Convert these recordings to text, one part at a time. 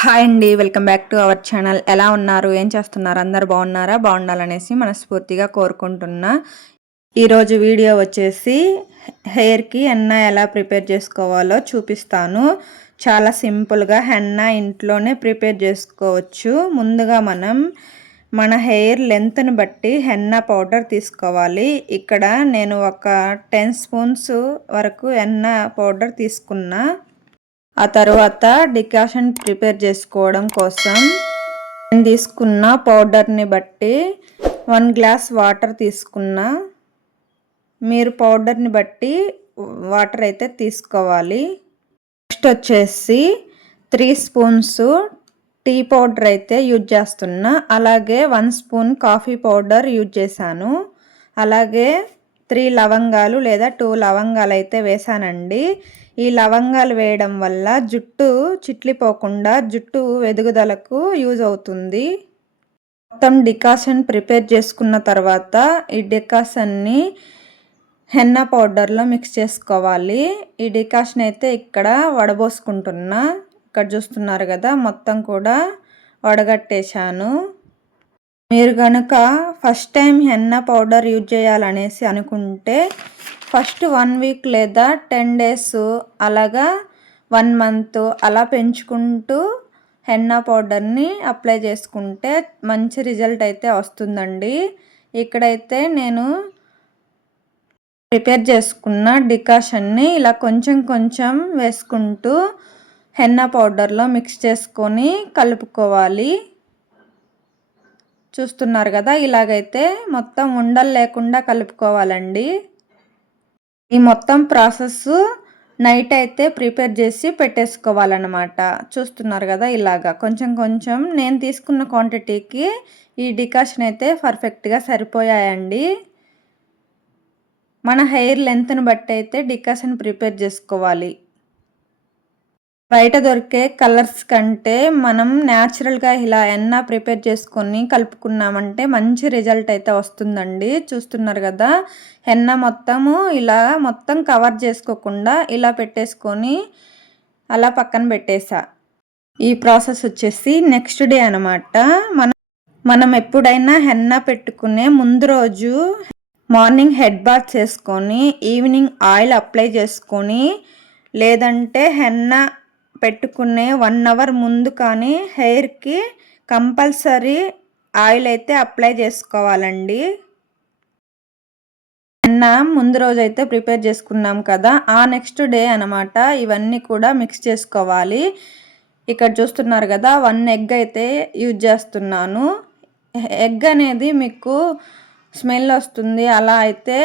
Hi అండి, welcome back to our channel. ఎలా ఉన్నారు, ఏం చేస్తున్నారు? అందరు బాగున్నారా? బాగుండాలనేసి మనస్ఫూర్తిగా కోరుకుంటున్నా. ఈరోజు వీడియో వచ్చేసి హెయిర్కి హెన్నా ఎలా ప్రిపేర్ చేసుకోవాలో చూపిస్తాను. చాలా సింపుల్గా హెన్నా ఇంట్లోనే ప్రిపేర్ చేసుకోవచ్చు. ముందుగా మన హెయిర్ లెంత్ని బట్టి హెన్నా పౌడర్ తీసుకోవాలి. ఇక్కడ నేను ఒక 10 స్పూన్స్ వరకు హెన్నా పౌడర్ తీసుకున్నా. ఆ తర్వాత డికాషన్ ప్రిపేర్ చేసుకోవడం కోసం నేను తీసుకున్న పౌడర్ని బట్టి 1 గ్లాస్ వాటర్ తీసుకున్నా. మీరు పౌడర్ని బట్టి వాటర్ అయితే తీసుకోవాలి. నెక్స్ట్ వచ్చేసి 3 స్పూన్స్ టీ పౌడర్ అయితే యూజ్ చేస్తున్నా. అలాగే 1 స్పూన్ కాఫీ పౌడర్ యూజ్ చేశాను. అలాగే 3 లవంగాలు లేదా 2 లవంగాలు అయితే వేసానండి. ఈ లవంగాలు వేయడం వల్ల జుట్టు చిట్లిపోకుండా జుట్టు ఎదుగుదలకు యూజ్ అవుతుంది. మొత్తం డికాషన్ ప్రిపేర్ చేసుకున్న తర్వాత ఈ డికాషన్ని హెన్నా పౌడర్లో మిక్స్ చేసుకోవాలి. ఈ డికాషన్ అయితే ఇక్కడ వడబోసుకుంటున్నా. ఇక్కడ చూస్తున్నారు కదా, మొత్తం కూడా వడగట్టేశాను. మీరు కనుక first time henna powder use చేయాలనేసి అనుకుంటే ఫస్ట్ 1 వీక్ లేదా 10 డేస్ అలాగా 1 మంత్ అలా పెంచుకుంటూ హెన్నా పౌడర్ని అప్లై చేసుకుంటే మంచి రిజల్ట్ అయితే వస్తుందండి. ఇక్కడైతే నేను ప్రిపేర్ చేసుకున్న డికాషన్ని ఇలా కొంచెం కొంచెం వేసుకుంటూ హెన్నా పౌడర్లో మిక్స్ చేసుకొని కలుపుకోవాలి. చూస్తున్నారు కదా, ఇలాగైతే మొత్తం ఉండలు లేకుండా కలుపుకోవాలండి. ఈ మొత్తం ప్రాసెస్ నైట్ అయితే ప్రిపేర్ చేసి పెట్టేసుకోవాలన్నమాట. చూస్తున్నారు కదా, ఇలాగా కొంచెం కొంచెం నేను తీసుకున్న క్వాంటిటీకి ఈ డికాషన్ అయితే పర్ఫెక్ట్గా సరిపోయాయండి. మన హెయిర్ లెంత్ని బట్టి అయితే డికాషన్ ప్రిపేర్ చేసుకోవాలి. బయట దొరికే కలర్స్ కంటే మనం న్యాచురల్గా ఇలా హెన్నా ప్రిపేర్ చేసుకొని కలుపుకున్నామంటే మంచి రిజల్ట్ అయితే వస్తుందండి. చూస్తున్నారు కదా, హెన్నా మొత్తము ఇలా మొత్తం కవర్ చేసుకోకుండా ఇలా పెట్టేసుకొని అలా పక్కన పెట్టేసా. ఈ ప్రాసెస్ వచ్చేసి నెక్స్ట్ డే అనమాట. మనం ఎప్పుడైనా హెన్నా పెట్టుకునే ముందు రోజు మార్నింగ్ హెడ్ బాత్ చేసుకొని ఈవినింగ్ ఆయిల్ అప్లై చేసుకొని, లేదంటే హెన్నా పెట్టుకునే 1 అవర్ ముందు కానీ హెయిర్కి కంపల్సరీ ఆయిల్ అయితే అప్లై చేసుకోవాలండి. హెన్నా ముందు రోజు అయితే ప్రిపేర్ చేసుకున్నాం కదా, ఆ నెక్స్ట్ డే అనమాట ఇవన్నీ కూడా మిక్స్ చేసుకోవాలి. ఇక్కడ చూస్తున్నారు కదా, 1 ఎగ్ అయితే యూజ్ చేస్తున్నాను. ఎగ్ అనేది మీకు స్మెల్ వస్తుంది అలా అయితే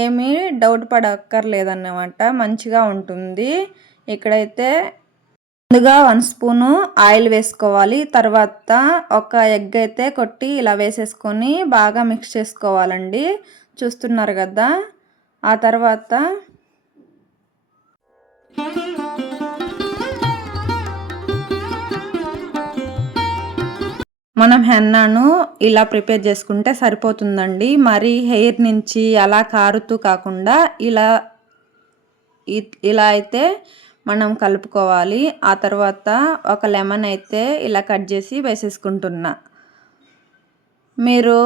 ఏమీ డౌట్ పడక్కర్లేదన్నమాట, మంచిగా ఉంటుంది. ఇక్కడైతే ముందుగా 1 స్పూను ఆయిల్ వేసుకోవాలి. తర్వాత ఒక ఎగ్ అయితే కొట్టి ఇలా వేసేసుకొని బాగా మిక్స్ చేసుకోవాలండి. చూస్తున్నారు కదా, ఆ తర్వాత మనం హెన్నాను ఇలా ప్రిపేర్ చేసుకుంటే సరిపోతుందండి. మరి హెయిర్ నుంచి అలా కారుతూ కాకుండా ఇలా అయితే మనం కలుపుకోవాలి. ఆ తర్వాత ఒక లెమన్ అయితే ఇలా కట్ చేసి వేసేసుకుంటున్నా. మీరు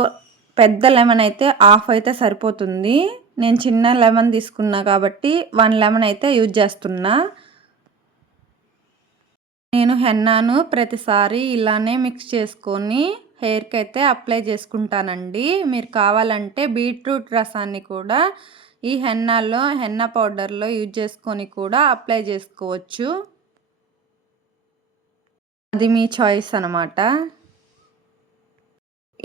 పెద్ద లెమన్ అయితే హాఫ్ అయితే సరిపోతుంది. నేను చిన్న లెమన్ తీసుకున్నా కాబట్టి 1 లెమన్ అయితే యూజ్ చేస్తున్నా. నేను హెన్నాను ప్రతిసారి ఇలానే మిక్స్ చేసుకొని హెయిర్కి అయితే అప్లై చేసుకుంటానండి. మీరు కావాలంటే బీట్రూట్ రసాన్ని కూడా ఈ హెన్నా పౌడర్లో యూజ్ చేసుకొని కూడా అప్లై చేసుకోవచ్చు. అది మీ చాయిస్ అనమాట.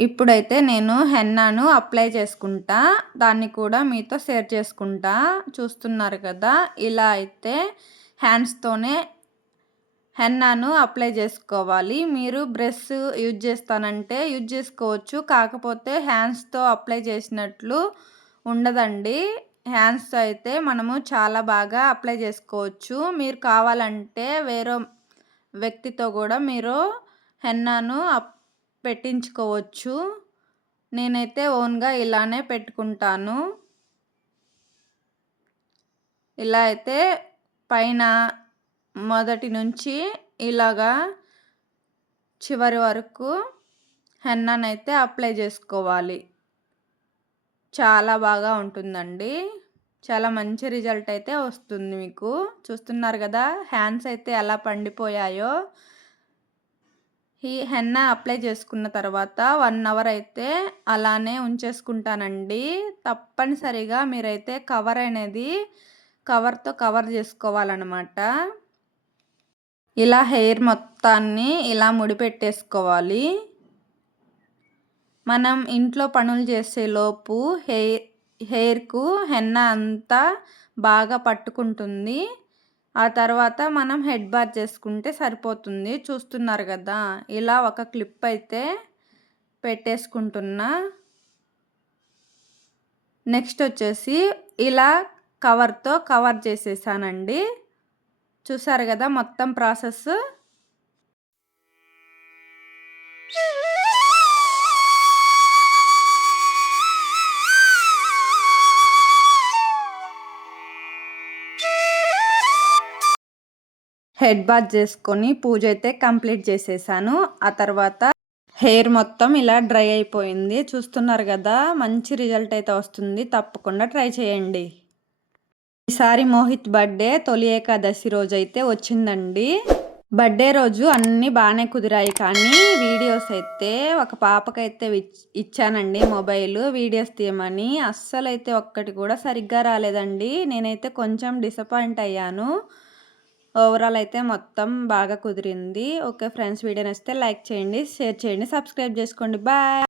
ఇప్పుడైతే నేను హెన్నాను అప్లై చేసుకుంటా, దాన్ని కూడా మీతో షేర్ చేసుకుంటా. చూస్తున్నారు కదా, ఇలా అయితే హ్యాండ్స్తోనే హెన్నాను అప్లై చేసుకోవాలి. మీరు బ్రష్ యూజ్ చేస్తానంటే యూజ్ చేసుకోవచ్చు, కాకపోతే హ్యాండ్స్తో అప్లై చేసినట్లు ఉండదండి. హ్యాండ్స్తో అయితే మనము చాలా బాగా అప్లై చేసుకోవచ్చు. మీరు కావాలంటే వేరే వ్యక్తితో కూడా మీరు హెన్నాను పెట్టించుకోవచ్చు. నేనైతే ఓన్గా ఇలానే పెట్టుకుంటాను. ఇలా అయితే పైన మొదటి నుంచి ఇలాగా చివరి వరకు హెన్నానైతే అప్లై చేసుకోవాలి. చాలా బాగా ఉంటుందండి. చాలా మంచి రిజల్ట్ అయితే వస్తుంది మీకు. చూస్తున్నారు కదా హ్యాండ్స్ అయితే ఎలా పండిపోయాయో. ఈ హెన్నా అప్లై చేసుకున్న తర్వాత 1 అవర్ అయితే అలానే ఉంచేసుకుంటానండి. తప్పనిసరిగా మీరైతే కవర్తో కవర్ చేసుకోవాలన్నమాట. ఇలా హెయిర్ మొత్తాన్ని ఇలా ముడిపెట్టేసుకోవాలి. మనం ఇంట్లో పనులు చేసేలోపు హెయిర్కు హెన్నా అంతా బాగా పట్టుకుంటుంది. ఆ తర్వాత మనం హెడ్ బాత్ చేసుకుంటే సరిపోతుంది. చూస్తున్నారు కదా ఇలా ఒక క్లిప్ అయితే పెట్టేసుకుంటున్నా. నెక్స్ట్ వచ్చేసి ఇలా కవర్తో కవర్ చేసేసానండి. చూసారు కదా మొత్తం ప్రాసెస్. హెడ్ బాత్ చేసుకొని పూజ అయితే కంప్లీట్ చేసేసాను. ఆ తర్వాత హెయిర్ మొత్తం ఇలా డ్రై అయిపోయింది. చూస్తున్నారు కదా మంచి రిజల్ట్ అయితే వస్తుంది. తప్పకుండా ట్రై చేయండి. ఈసారి మోహిత్ బర్త్డే తొలి ఏకాదశి రోజు అయితే వచ్చిందండి. బర్త్డే రోజు అన్నీ బాగానే కుదిరాయి, కానీ వీడియోస్ అయితే ఒక పాపకైతే ఇచ్చానండి మొబైల్ వీడియోస్ తీయమని. అస్సలైతే ఒక్కటి కూడా సరిగ్గా రాలేదండి. నేనైతే కొంచెం డిసప్పాయింట్ అయ్యాను. ఓవరాల్ అయితే మొత్తం బాగా కుదిరింది. ఓకే ఫ్రెండ్స్, వీడియో నచ్చితే లైక్ చేయండి, షేర్ చేయండి, సబ్స్క్రైబ్ చేసుకోండి. బాయ్.